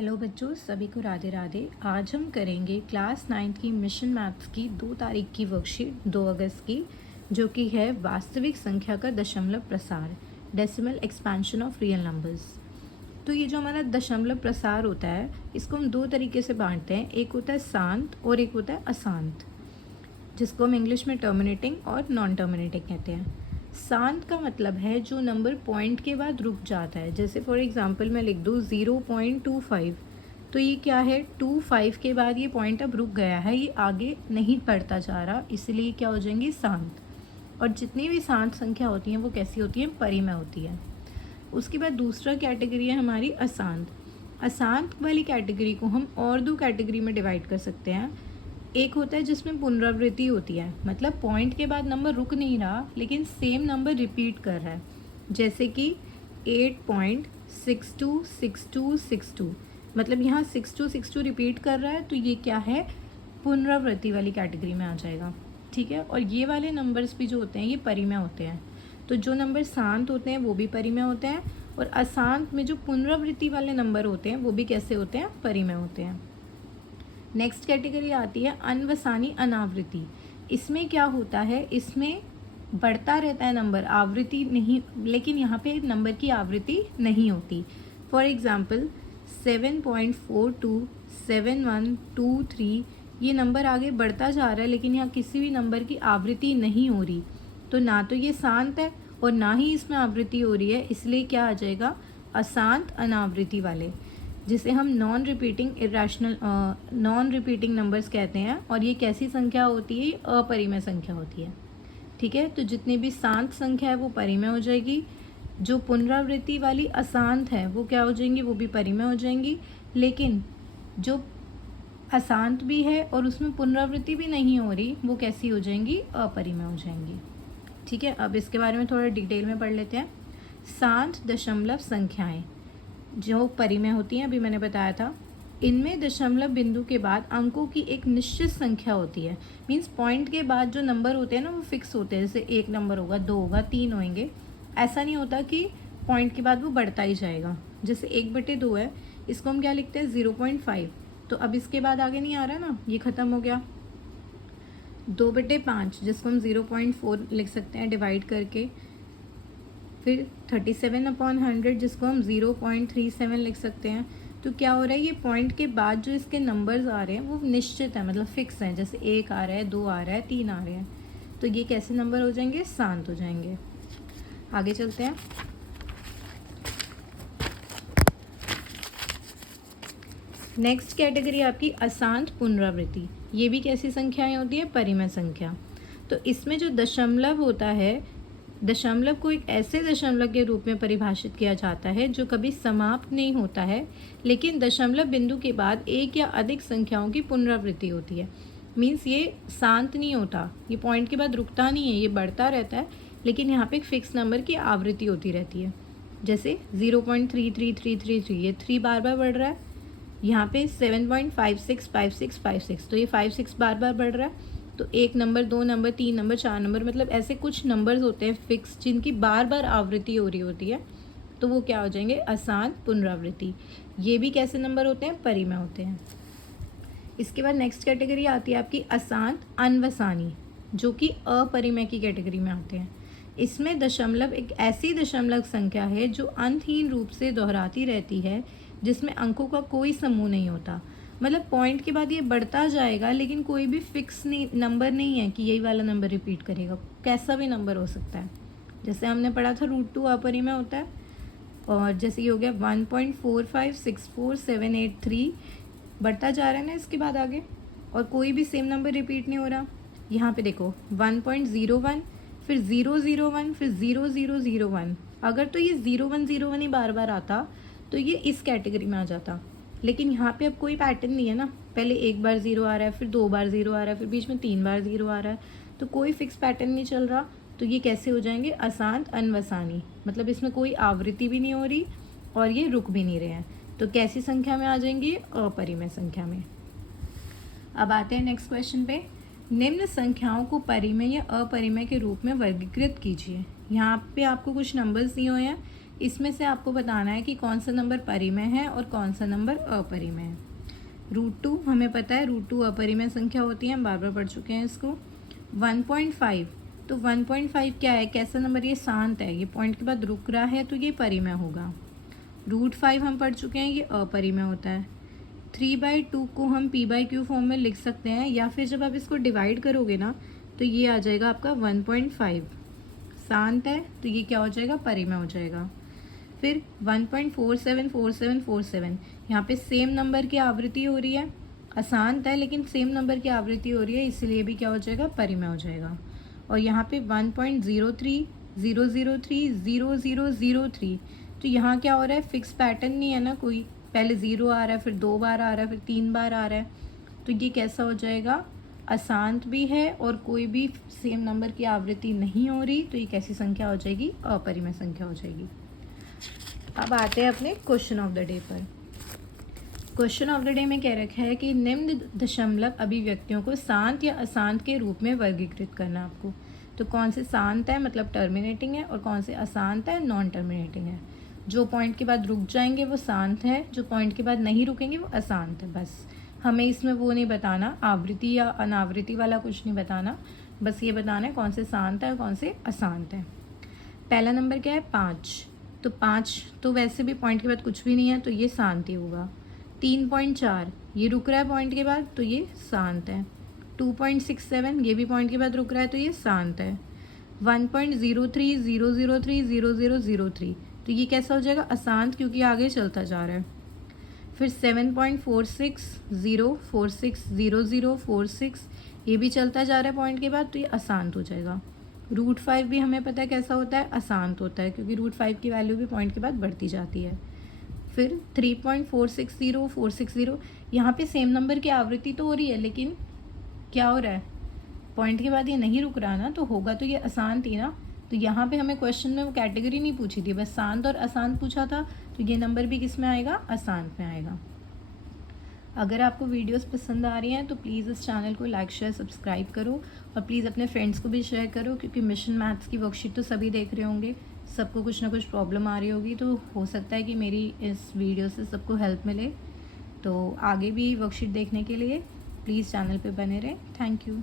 Hello बच्चों, सभी को राधे राधे। आज हम करेंगे क्लास 9 की मिशन मैथ्स की 2 तारीख की वर्कशीट 2 अगस्त की, जो कि है वास्तविक संख्या का दशमलव प्रसार, decimal expansion of real numbers. तो ये जो हमारा दशमलव प्रसार होता है, इसको हम 2 तरीके से बांटते हैं। एक होता है शांत और एक होता है अशांत, जिसको हम इंग्लिश में टर्मिनेटिंग और नॉन टर्मिनेटिंग कहते हैं। शांत का मतलब है जो नंबर पॉइंट के बाद रुक जाता है। जैसे फॉर एग्जांपल मैं लिख दूँ 0.25, तो ये क्या है, 25 के बाद ये पॉइंट अब रुक गया है, ये आगे नहीं बढ़ता जा रहा, इसलिए क्या हो जाएंगी, शांत। और जितनी भी शांत संख्या होती हैं वो कैसी होती हैं, परिमेय होती है। उसके बाद दूसरा कैटेगरी है हमारी अशांत। अशांत वाली कैटेगरी को हम और 2 कैटेगरी में डिवाइड कर सकते हैं। एक होता है जिसमें पुनरावृत्ति होती है, मतलब पॉइंट के बाद नंबर रुक नहीं रहा लेकिन सेम नंबर रिपीट कर रहा है, जैसे कि 8.626262, मतलब यहाँ 6262 रिपीट कर रहा है, तो ये क्या है, पुनरावृत्ति वाली कैटेगरी में आ जाएगा। ठीक है, और ये वाले नंबर्स भी जो होते हैं ये परिमेय होते हैं। तो जो नंबर शांत होते हैं वो भी परिमेय होते हैं, और अशांत में जो पुनरावृत्ति वाले नंबर होते हैं वो भी कैसे होते हैं, परिमेय होते हैं। नेक्स्ट कैटेगरी आती है अनवसानी अनावृत्ति। इसमें क्या होता है, इसमें बढ़ता रहता है नंबर, आवृत्ति नहीं, लेकिन यहाँ पे नंबर की आवृत्ति नहीं होती। फॉर एग्जांपल 7.42, 7123, ये नंबर आगे बढ़ता जा रहा है लेकिन यहाँ किसी भी नंबर की आवृत्ति नहीं हो रही, तो ना तो ये शांत है और ना ही इसमें आवृत्ति हो रही है, इसलिए क्या आ जाएगा, अशांत अनावृत्ति वाले, जिसे हम नॉन रिपीटिंग नंबर्स कहते हैं। और ये कैसी संख्या होती है, अपरिमेय संख्या होती है। ठीक है, तो जितनी भी शांत संख्या है वो परिमेय हो जाएगी, जो पुनरावृत्ति वाली अशांत है वो क्या हो जाएंगी, वो भी परिमेय हो जाएंगी, लेकिन जो अशांत भी है और उसमें पुनरावृत्ति भी नहीं हो रही वो कैसी हो जाएंगी, अपरिमेय हो जाएंगी। ठीक है, अब इसके बारे में थोड़ा डिटेल में पढ़ लेते हैं। शांत दशमलव संख्याएं जो परिमेय होती हैं, अभी मैंने बताया था, इनमें दशमलव बिंदु के बाद अंकों की एक निश्चित संख्या होती है। मींस पॉइंट के बाद जो नंबर होते हैं ना वो फिक्स होते हैं, जैसे 1 नंबर होगा, 2 होगा, 3 होंगे। ऐसा नहीं होता कि पॉइंट के बाद वो बढ़ता ही जाएगा। जैसे 1/2 है, इसको हम क्या लिखते हैं, 0.5, तो अब इसके बाद आगे नहीं आ रहा ना, ये ख़त्म हो गया। 2/5 जिसको हम 0.4 लिख सकते हैं डिवाइड करके, फिर 37/100 जिसको हम 0.37 लिख सकते हैं। तो क्या हो रहा है, ये पॉइंट के बाद जो इसके नंबर्स आ रहे हैं वो निश्चित है, मतलब फिक्स हैं, जैसे 1 आ रहा है, 2 आ रहा है, 3 आ रहे हैं, तो ये कैसे नंबर हो जाएंगे, शांत हो जाएंगे। आगे चलते हैं। नेक्स्ट कैटेगरी आपकी अशांत पुनरावृत्ति। ये भी कैसी संख्याएं होती है, परिमेय संख्या। तो इसमें जो दशमलव होता है, दशमलव को एक ऐसे दशमलव के रूप में परिभाषित किया जाता है जो कभी समाप्त नहीं होता है, लेकिन दशमलव बिंदु के बाद एक या अधिक संख्याओं की पुनरावृत्ति होती है। मीन्स ये शांत नहीं होता, ये पॉइंट के बाद रुकता नहीं है, ये बढ़ता रहता है, लेकिन यहाँ पे एक फिक्स नंबर की आवृत्ति होती रहती है। जैसे 0.33333, ये 3 बार बार बढ़ रहा है। यहाँ पे 7.565656, तो ये 5-6 बार बार बढ़ रहा है। तो 1 नंबर, 2 नंबर, 3 नंबर, 4 नंबर, मतलब ऐसे कुछ नंबर्स होते हैं फिक्स जिनकी बार बार आवृत्ति हो रही होती है, तो वो क्या हो जाएंगे, अशांत पुनरावृत्ति। ये भी कैसे नंबर होते हैं, परिमेय होते हैं। इसके बाद नेक्स्ट कैटेगरी आती है आपकी अशांत अनवसानी, जो कि अपरिमेय की कैटेगरी में आते हैं। इसमें दशमलव एक ऐसी दशमलव संख्या है जो अंतहीन रूप से दोहराती रहती है, जिसमें अंकों का कोई समूह नहीं होता। मतलब पॉइंट के बाद ये बढ़ता जाएगा लेकिन कोई भी फिक्स नहीं नंबर नहीं है कि यही वाला नंबर रिपीट करेगा, कैसा भी नंबर हो सकता है। जैसे हमने पढ़ा था √2 अपरिमेय होता है, और जैसे ये हो गया 1.45644783, बढ़ता जा रहा है ना इसके बाद आगे, और कोई भी सेम नंबर रिपीट नहीं हो रहा। यहाँ पे देखो 1.01, फिर 001, फिर 0001, अगर तो ये 0101 ही बार बार आता तो ये इस कैटेगरी में आ जाता, लेकिन यहाँ पे अब कोई पैटर्न नहीं है ना, पहले 1 बार 0 आ रहा है, फिर 2 बार 0 आ रहा है, फिर बीच में 3 बार 0 आ रहा है, तो कोई फिक्स पैटर्न नहीं चल रहा, तो ये कैसे हो जाएंगे, अशांत अनवसानी, मतलब इसमें कोई आवृत्ति भी नहीं हो रही और ये रुक भी नहीं रहे हैं, तो कैसी संख्या में आ जाएंगी, अपरिमेय संख्या में। अब आते हैं नेक्स्ट क्वेश्चन पे। निम्न संख्याओं को परिमेय या अपरिमेय के रूप में वर्गीकृत कीजिए। यहाँ पे आपको कुछ नंबर्स दिए हुए हैं, इसमें से आपको बताना है कि कौन सा नंबर परिमेय है और कौन सा नंबर अपरिमेय है। √2 हमें पता है, √2 अपरिमेय संख्या होती है, हम बार बार पढ़ चुके हैं इसको। 1.5, तो 1.5 क्या है, कैसा नंबर, ये शांत है, ये पॉइंट के बाद रुक रहा है, तो ये परिमेय होगा। √5 हम पढ़ चुके हैं, ये अपरिमेय होता है। 3/2 को हम p/q फॉर्म में लिख सकते हैं, या फिर जब आप इसको डिवाइड करोगे ना तो ये आ जाएगा आपका 1.5, शांत है तो ये क्या हो जाएगा, परिमेय हो जाएगा। फिर 1.474747, यहाँ पे सेम नंबर की आवृत्ति हो रही है, अशांत है लेकिन सेम नंबर की आवृत्ति हो रही है, इसलिए भी क्या हो जाएगा, परिमेय हो जाएगा। और यहाँ पे 1.030030003, तो यहाँ क्या हो रहा है, फिक्स पैटर्न नहीं है ना कोई, पहले 0 आ रहा है, फिर 2 बार आ रहा है, फिर 3 बार आ रहा है, तो ये कैसा हो जाएगा, अशांत भी है और कोई भी सेम नंबर की आवृत्ति नहीं हो रही, तो ये कैसी संख्या हो जाएगी, अपरिमेय संख्या हो जाएगी। अब आते हैं अपने क्वेश्चन ऑफ द डे पर। क्वेश्चन ऑफ द डे में कह रखा है कि निम्न दशमलव अभिव्यक्तियों को शांत या अशांत के रूप में वर्गीकृत करना आपको। तो कौन से शांत है मतलब टर्मिनेटिंग है, और कौन से अशांत है नॉन टर्मिनेटिंग है। जो पॉइंट के बाद रुक जाएंगे वो शांत है, जो पॉइंट के बाद नहीं रुकेंगे वो अशांत है। बस हमें इसमें वो नहीं बताना, आवृत्ति या अनावृत्ति वाला कुछ नहीं बताना, बस ये बताना है कौन से शांत है और कौन से अशांत है। पहला नंबर क्या है, 5, तो 5 तो वैसे भी पॉइंट के बाद कुछ भी नहीं है, तो ये शांत ही होगा। 3.4 ये रुक रहा है पॉइंट के बाद, तो ये शांत है। 2.67 ये भी पॉइंट के बाद रुक रहा है, तो ये शांत है। 1.030030003 तो ये कैसा हो जाएगा, अशांत, क्योंकि आगे चलता जा रहा है। फिर 7.46046004 ये भी चलता जा रहा है पॉइंट के बाद, तो ये अशांत हो जाएगा। √5 भी हमें पता है कैसा होता है, अशांत होता है, क्योंकि √5 की वैल्यू भी पॉइंट के बाद बढ़ती जाती है। फिर 3.460460 यहाँ पे सेम नंबर की आवृत्ति तो हो रही है, लेकिन क्या हो रहा है, पॉइंट के बाद ये नहीं रुक रहा ना, तो होगा तो ये अशांत ही ना। तो यहाँ पे हमें क्वेश्चन में वो कैटेगरी नहीं पूछी थी, बस शांत और अशांत पूछा था, तो ये नंबर भी किस में आएगा, अशांत में आएगा। अगर आपको वीडियोस पसंद आ रही हैं तो प्लीज़ इस चैनल को लाइक शेयर सब्सक्राइब करो, और प्लीज़ अपने फ्रेंड्स को भी शेयर करो, क्योंकि मिशन मैथ्स की वर्कशीट तो सभी देख रहे होंगे, सबको कुछ ना कुछ प्रॉब्लम आ रही होगी, तो हो सकता है कि मेरी इस वीडियो से सबको हेल्प मिले। तो आगे भी वर्कशीट देखने के लिए प्लीज़ चैनल पे बने रहें। Thank you.